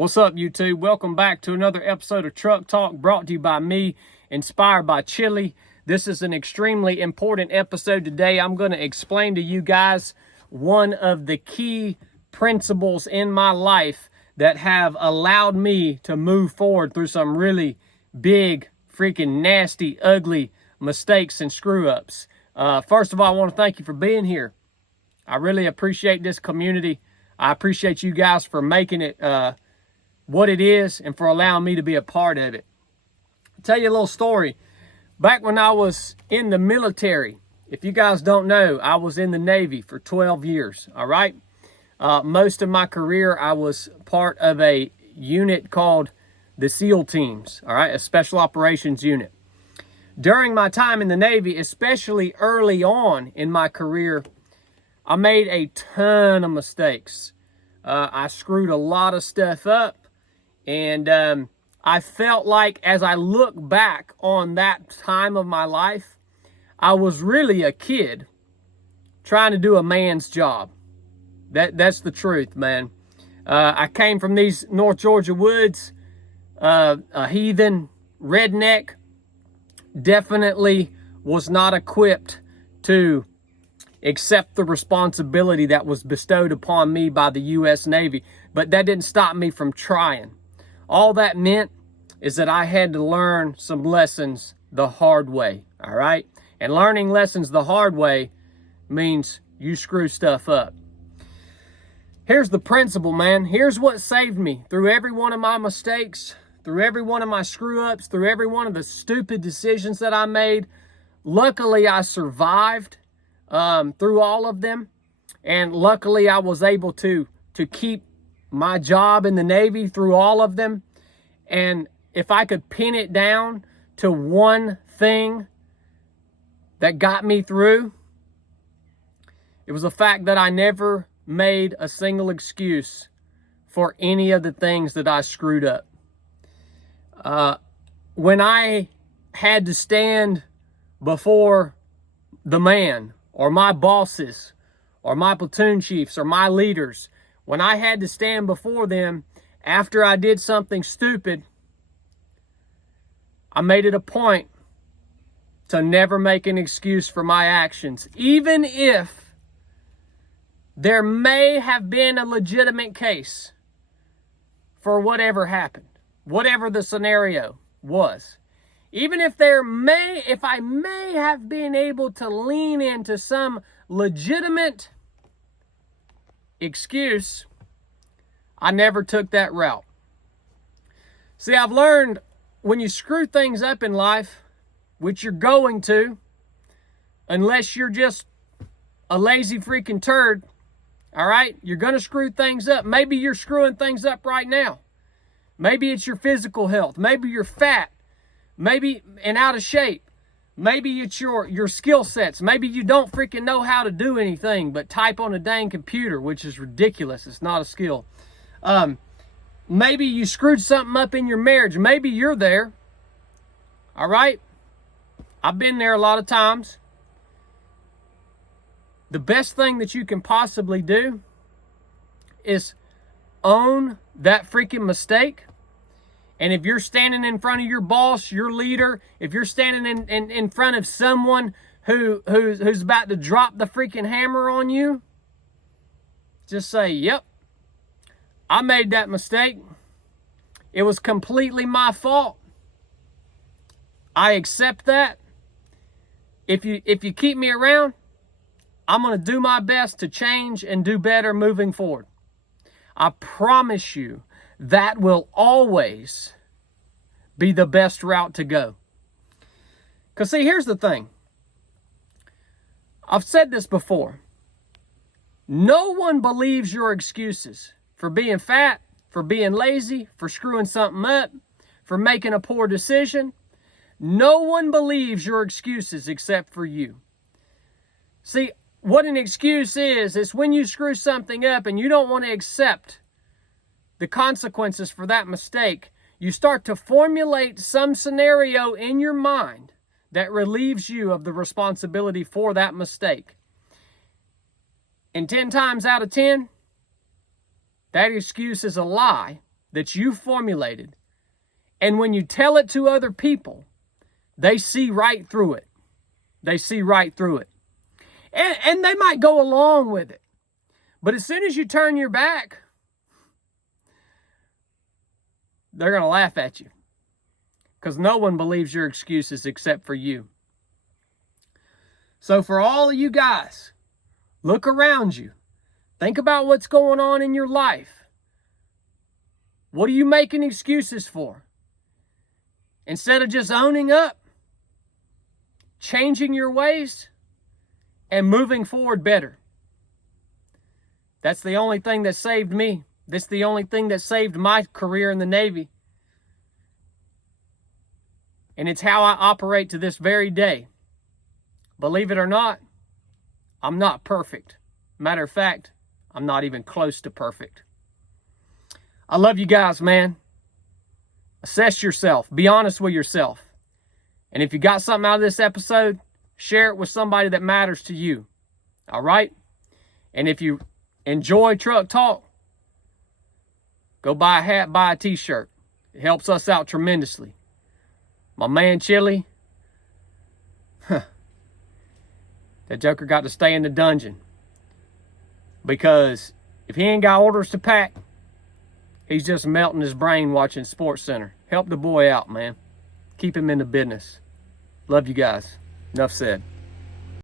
What's up, YouTube? Welcome back to another episode of Truck Talk, brought to you by me, inspired by Chili. This is an extremely important episode today. I'm going to explain to you guys one of the key principles in my life that have allowed me to move forward through some really big, freaking nasty, ugly mistakes and screw-ups. First of all, I want to thank you for being here. I really appreciate this community. I appreciate you guys for making it what it is and for allowing me to be a part of it. I'll tell you a little story. Back when I was in the military, if you guys don't know, I was in the Navy for 12 years, all right? Most of my career, I was part of a unit called the SEAL Teams, all right? A Special Operations Unit. During my time in the Navy, especially early on in my career, I made a ton of mistakes. I screwed a lot of stuff up. And I felt like as I look back on that time of my life, I was really a kid trying to do a man's job. That's the truth, man. I came from these North Georgia woods, a heathen redneck, definitely was not equipped to accept the responsibility that was bestowed upon me by the U.S. Navy. But that didn't stop me from trying. All that meant is that I had to learn some lessons the hard way, all right? And learning lessons the hard way means you screw stuff up. Here's the principle, man. Here's what saved me through every one of my mistakes, through every one of my screw-ups, through every one of the stupid decisions that I made. Luckily, I survived through all of them. And luckily, I was able to keep my job in the Navy through all of them. And if I could pin it down to one thing that got me through, it was the fact that I never made a single excuse for any of the things that I screwed up. When I had to stand before the man or my bosses or my platoon chiefs or my leaders, when I had to stand before them after I did something stupid, I made it a point to never make an excuse for my actions, even if there may have been a legitimate case for whatever happened, whatever the scenario was. Even if I may have been able to lean into some legitimate excuse, I never took that route. See, I've learned when you screw things up in life, which you're going to, unless you're just a lazy freaking turd, all right? You're going to screw things up. Maybe you're screwing things up right now. Maybe it's your physical health. Maybe you're fat. Maybe and out of shape. Maybe it's your skill sets. Maybe you don't freaking know how to do anything but type on a dang computer, which is ridiculous. It's not a skill. Maybe you screwed something up in your marriage. Maybe you're there. All right? I've been there a lot of times. The best thing that you can possibly do is own that freaking mistake. And if you're standing in front of your boss, your leader, if you're standing in front of someone who's about to drop the freaking hammer on you, just say, yep, I made that mistake. It was completely my fault. I accept that. If you keep me around, I'm going to do my best to change and do better moving forward. I promise you, that will always be the best route to go. Because see, here's the thing. I've said this before. No one believes your excuses for being fat, for being lazy, for screwing something up, for making a poor decision. No one believes your excuses except for you. See, what an excuse is when you screw something up and you don't want to accept the consequences for that mistake. You start to formulate some scenario in your mind that relieves you of the responsibility for that mistake. And 10 times out of 10, that excuse is a lie that you formulated, and when you tell it to other people, they see right through it. They see right through it. And they might go along with it. But as soon as you turn your back, they're going to laugh at you. Because no one believes your excuses except for you. So for all of you guys, look around you. Think about what's going on in your life. What are you making excuses for? Instead of just owning up, changing your ways, and moving forward better. That's the only thing that saved me. That's the only thing that saved my career in the Navy. And it's how I operate to this very day. Believe it or not, I'm not perfect. Matter of fact, I'm not even close to perfect. I love you guys, man. Assess yourself. Be honest with yourself. And if you got something out of this episode, share it with somebody that matters to you. All right? And if you enjoy Truck Talk, go buy a hat, buy a t-shirt. It helps us out tremendously. My man Chili, that joker got to stay in the dungeon. Because if he ain't got orders to pack, he's just melting his brain watching SportsCenter. Help the boy out, man. Keep him in the business. Love you guys. Enough said.